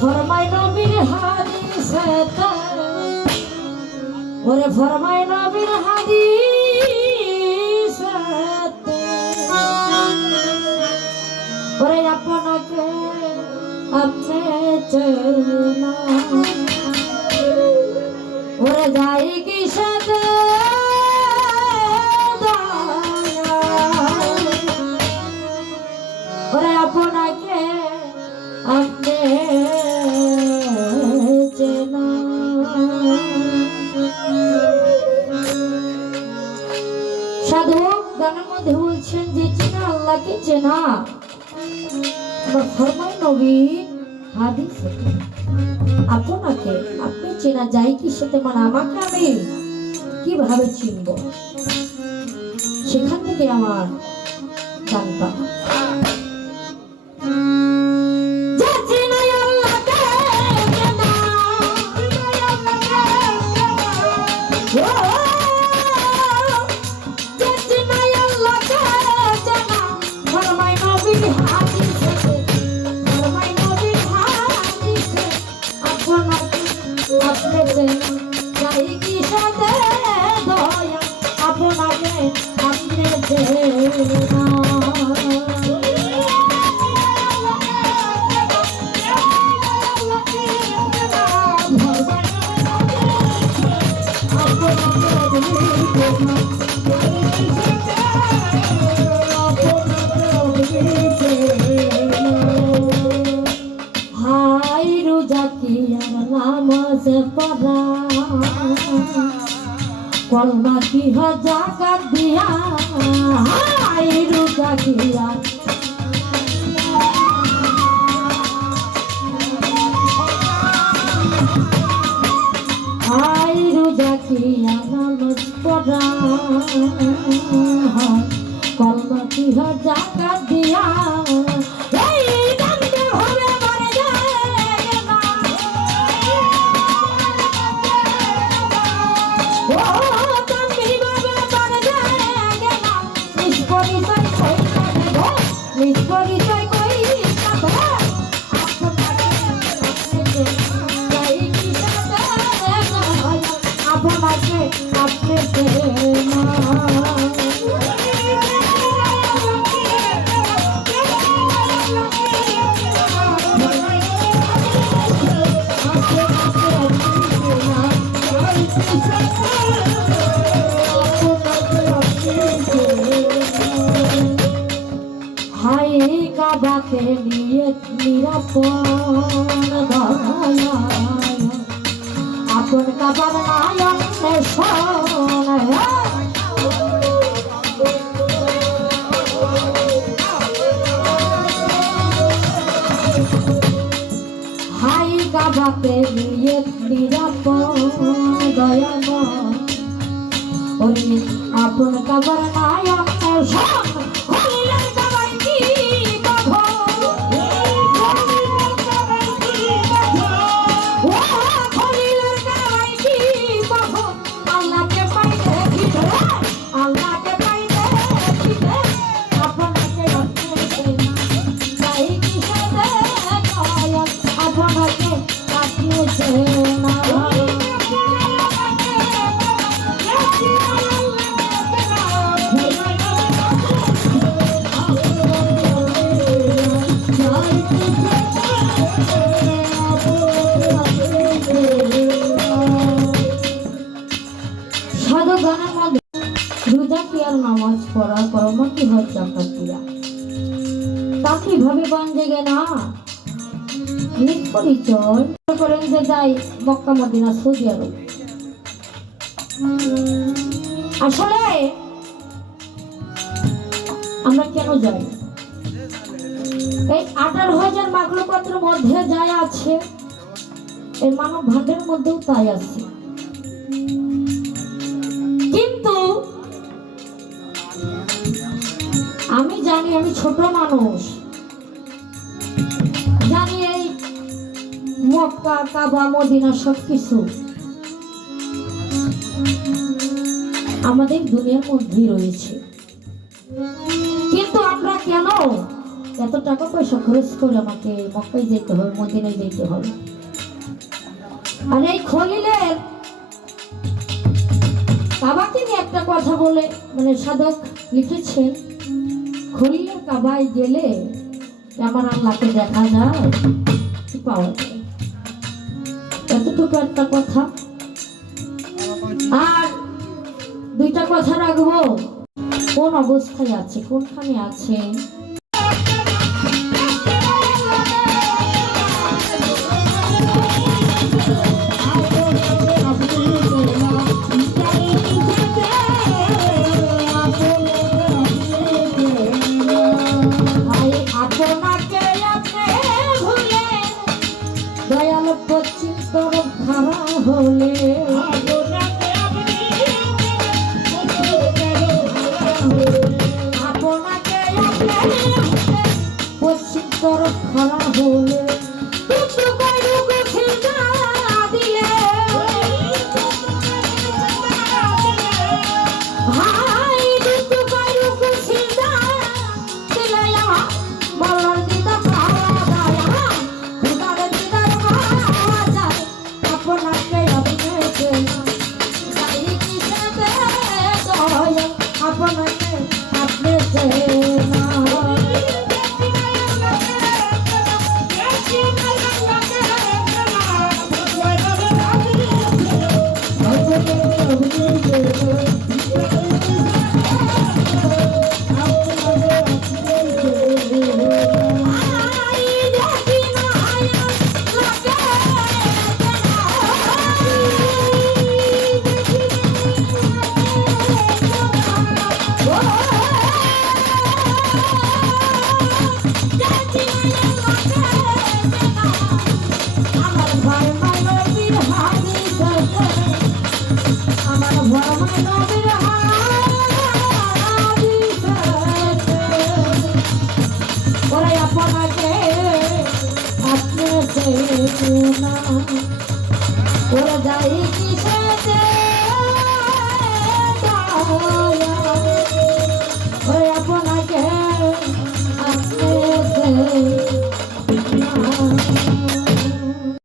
ফরমাই নবীর হাদিসেতে ওরে ফরমাই নবীর হাদিসেতে ওরে আপনাকে আপনি চেনা ওরে যাই কি সাথে ওরে আপনাকে আপনি চেনা সাধু গানের মধ্যে বলছেন যে চেনা আল্লাহকে চেনা ফরমাই নবী হাদিসে আপনাকে আপনি চেনা যায় কি সাথে মানে আমাকে আমি কিভাবে চিনব সেখান থেকে আমার জানতাম কলমা কি জাকাত দিয়া হাই রোজা কিয়া হাই রোজা কিয়া নামাজ পড়া কলমা কি জাকাত দিয়া কাবাকে নিয়ে নিরাপদ আপন কাবার নায়ক হাই কাবাকে নিয়ে নিরাপদ ওরে আপন কাবার নায়ক নামাজ পড়া কর্ম কি হয় জাকাত দিয়া তা কিভাবে বান্ধে না নিজ পরিচয় করেন যে যাই মক্কা মদিনা সৌদি আরব আসলে আমরা কেন যাই এই 18,000 মাখলুকাতের মধ্যে যাই আছে এই মানব ভাণ্ডের মধ্যেও তাই আছে কিন্তু আমি জানি আমি ছোট মানুষ জানি এই মক্কা কাবা মদিনা সবকিছু আমাদের দুনিয়ার মধ্যেই রয়েছে কিন্তু আমরা কেন এত টাকা পয়সা খরচ করে আমাকে মক্কায় যেতে হবে, মদিনায় যেতে হবে। আর এই খলিলের কাবাকে নিয়ে একটা কথা বলে মানে সাধক লিখেছেন, খলিলের কাবায় গেলে আমার আল্লাহকে দেখা যায়, কি পাওয়া যায়, এতটুকু একটা কথা। আর দুইটা কথা রাখবো, কোন অবস্থায় আছে, কোনখানে আছে। আপনাকে আপনি ভুলে দয়াল পশ্চিম তরফ খাড়া হলে, আপনাকে আপনি পশ্চিম তরফ খাড়া হলে ওরা যাই কিসে